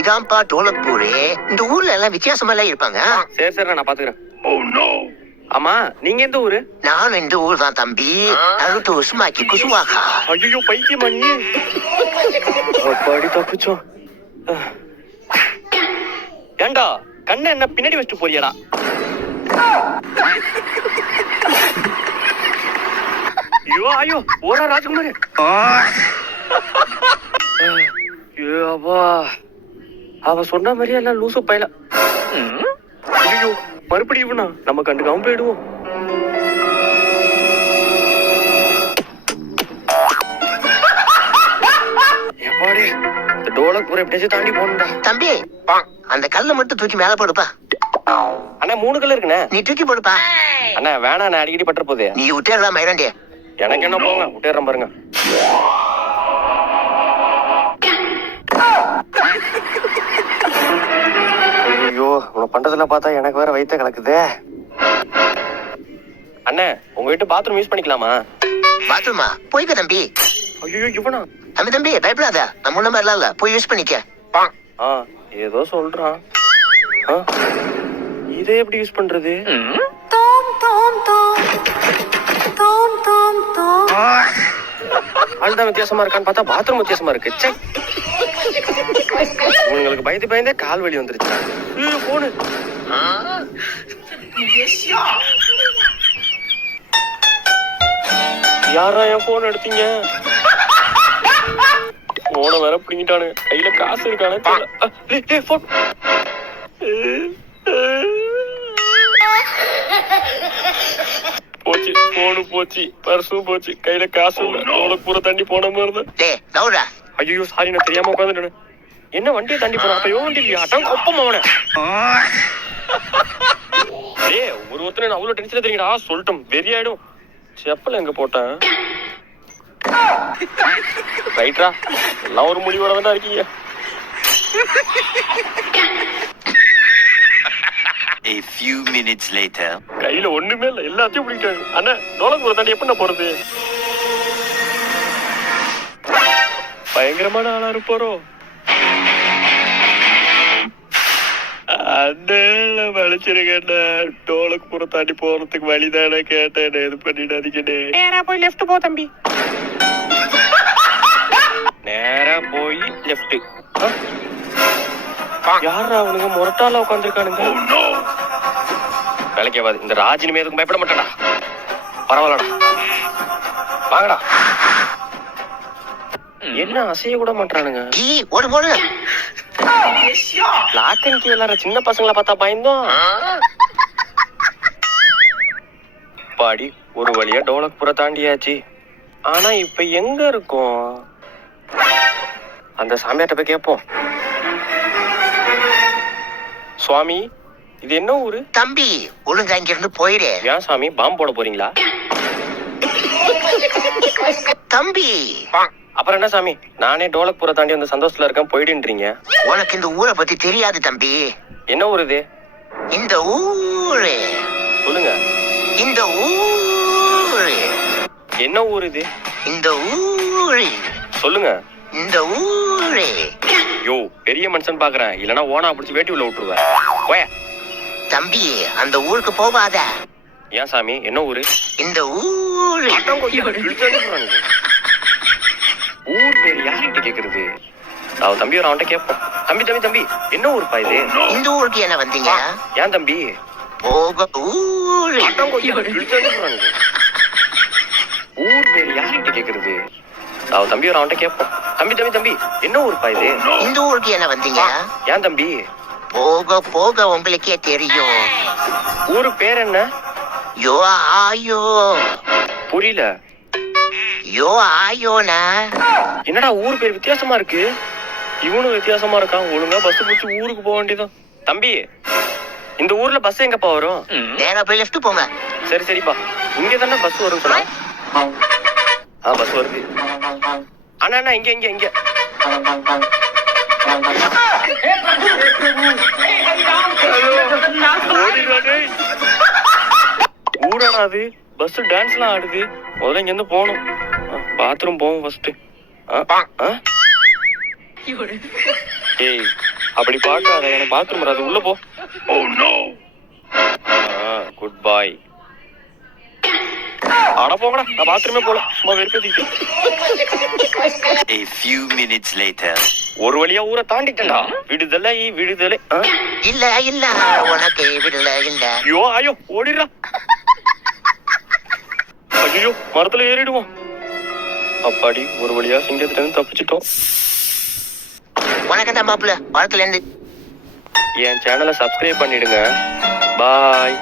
இதான்ப்பா டோலக்பூரு. இந்த ஊர்ல எல்லாம் வித்தியாசமா எல்லாம் இருப்பாங்க. சரி நான் பாத்துக்கிறேன். ஆமா, நீங்க எந்த ஊரு? நான் இந்த ஊர் தான் தம்பி. அறுத்து உசுமாக்கி குசுமாக்கா. ஐயோ பைத்தியமா நீ. அப்பாடி தப்பிச்சோம். ஏண்டா கண்ணை என்ன பின்னாடி வச்சுட்டு போறியடா? ஐயோ ஐயோ ஓரா ராஜ்குமார். அப்பா அவ சொன்ன மாதிரியே எல்லாம் லூசு பையல. ஐயோ மறுபடியும் இவனா நம்ம கண்டுக்காம போயிடுவோம். எப்பாடி இந்த டோலக்பூர் எப்படியாச்சும் தாண்டி போகணும்டா. தம்பி அந்த கல்லை மட்டும் தூக்கி மேல போடுப்பா. அண்ணா 3 கல் இருக்குண்ணே. நீ தூக்கி போடுப்பா. அண்ணா வேணா நான் அடிக்கடி பட்டுற போதே. நீ விட்டேறலாம் மயிரண்டே. எனக்கு என்ன போங்க விட்டேறேன் பாருங்க. ஐயோ உன பண்றதெல்லாம் பார்த்தா எனக்கு வேற வயித்த கலக்குதே. அண்ணே உங்க வீட்டு பாத்ரூம் யூஸ் பண்ணிக்கலாமா? பாத்ரூமா? போய்க்க தம்பி. ஐயோ இவனா? தம்பி பயப்படாத, நம்ம ஒண்ணு மாதிரிலாம் இல்ல, போய் யூஸ் பண்ணிக்க. ஏதோ சொல்றான். இதை எப்படி யூஸ் பண்றது? ஆள்தான் வித்தியாசமா இருக்கான்னு பார்த்தா பாத்ரூம் வித்தியாசமா இருக்கு. உங்களுக்கு பயந்தே கால் வலி வந்துருச்சு. போனு யாரா என் போன் எடுத்தீங்க? போன வேற பிடிங்கிட்டானு. கையில காசு இருக்கானு போச்சு. போனு போச்சு, பர்சும் போச்சு, கையில காசு இல்ல. பூரா தண்ணி போன மாதிரி. ஐயோ சாரி நான் தெரியாம உட்காந்துட்டேன். என்ன வண்டியை தாண்டி போன? அப்ப வண்டி இல்லையா? அட்டம் கொப்பம் அவன. ஒருத்தனை அவ்வளவு டென்ஷன் தெரியுங்கடா. சொல்லிட்டோம் வெறி ஆயிடும். செப்பல் எங்க போட்டேன்? ரைட்ரா எல்லாம் ஒரு முடிவோட தான் இருக்கீங்க. A few minutes later. கையில ஒண்ணுமே இல்ல, எல்லாத்தையும் பிடிக்கிட்டாங்க. அண்ணா டோலக்பூர் தாண்டி எப்ப நான் போறது? பயங்கரமான ஆளா இருப்பாரோ? அண்ணல வலிச்சிருக்கேன்டா. டோலக்பூர் தாண்டி போறதுக்கு வழிதானே கேட்டேன். இது பண்ணிடாதீங்கண்ணே. நேரா போய் லெஃப்ட் போ தம்பி. நேரா போய் லெஃப்ட். யாரா அவனுங்க முரட்டால உட்காந்துருக்கானுங்க? வேலைக்காவது இந்த ராஜினிமே எதுக்கும் பயப்பட மாட்டாடா. பரவாயில்லடா வாங்கடா. என்ன அசைய கூட மாட்டானுங்க. லாக் அண்ட் கீ எல்லாரும் சின்ன பசங்களை பார்த்தா பயந்தோம். பாடி ஒரு வழியா டோலக்பூரை தாண்டியாச்சு. ஆனா இப்ப எங்க இருக்கும்? அந்த சாமியார்ட்ட போய் கேட்போம். சுவாமி இது என்ன ஊரு? தம்பி ஒழுங்கா இங்க இருந்து போயிடு. ஏன் சாமி பாம்பு போட போறீங்களா? தம்பி அப்புறம் என்ன சாமி, நானே டோலக்பூரை தாண்டி வந்து சந்தோஷத்துல இருக்கேன் போயிடுன்றீங்க. உனக்கு இந்த ஊரை பத்தி தெரியாது தம்பி. என்ன ஊர் இது? இந்த ஊரு. சொல்லுங்க. இந்த ஊரு. என்ன ஊர் இது? இந்த ஊரு. சொல்லுங்க. இந்த ஊரு. யோ பெரிய மனுஷன் பாக்குறேன், இல்லனா ஓனா பிடிச்சி வேட்டி உள்ள விட்டுருவேன். போய தம்பி அந்த ஊருக்கு போவாத. ஏன் சாமி என்ன ஊரு? இந்த ஊரு. ஊர் பேர் யார்கிட்ட கேக்குறது? அவன் தம்பி ஒரு அவன்கிட்ட கேட்போம். தம்பி தம்பி தம்பி என்ன ஊருப்பா இது? இந்த ஊருக்கு என்ன வந்தீங்க? ஏன் தம்பி? போக ஊரு. ஊர் பேர் யார்கிட்ட கேக்குறது? அவன் தம்பி ஒரு அவன்கிட்ட கேட்போம். தம்பி தம்பி தம்பி என்ன ஊருப்பா இது? இந்த ஊருக்கு என்ன வந்தீங்க? ஏன் தம்பி? போக போக உங்களுக்கே தெரியும். ஊரு பேர் என்ன? யோ ஆயோ. புரியல. யோ ஆயோனா. என்னடா ஊர் பேர் வித்தியாசமா இருக்கு? இவனும் வித்தியாசமா இருக்கான். ஒழுங்கா பஸ் பிடிச்சி ஊருக்கு போக வேண்டியதான். தம்பி இந்த ஊர்ல பஸ் எங்கப்பா வரும்? நேரா போய் லெஃப்ட் போங்க. சரி சரிப்பா. இங்க தானே பஸ் வரும் சொன்னா. பஸ் வருது. அண்ணா அண்ணா இங்க இங்க இங்க. ஊராடா அது? பஸ் டான்ஸ் எல்லாம் ஆடுது. முதல்ல இங்க இருந்து போகணும். பாத்ரூம் போவோம் ஃபர்ஸ்ட். ஏய் அப்படி பார்க்காத, எனக்கு பாத்ரூம் வராது, உள்ள போ. குட் பாய். அட போங்கடா, நான் பாத்ரூமே போல, சும்மா வெறுப்பேத்திட்டு. A few minutes later. ஒரு வழியா ஊரை தாண்டிட்டா. விடுதலை விடுதலை. இல்ல இல்ல உனக்கு விடல இல்ல. ஐயோ ஓடிடுறா. ஐயோ மரத்துல ஏறிடுவோம். அப்பாடி ஒரு வழியா சிங்கத்துல இருந்து தப்பிச்சிட்டோம். உனக்கு தான் மாப்பிள்ள மரத்துல இருந்து. என் சேனலை சப்ஸ்கிரைப் பண்ணிடுங்க. பாய்.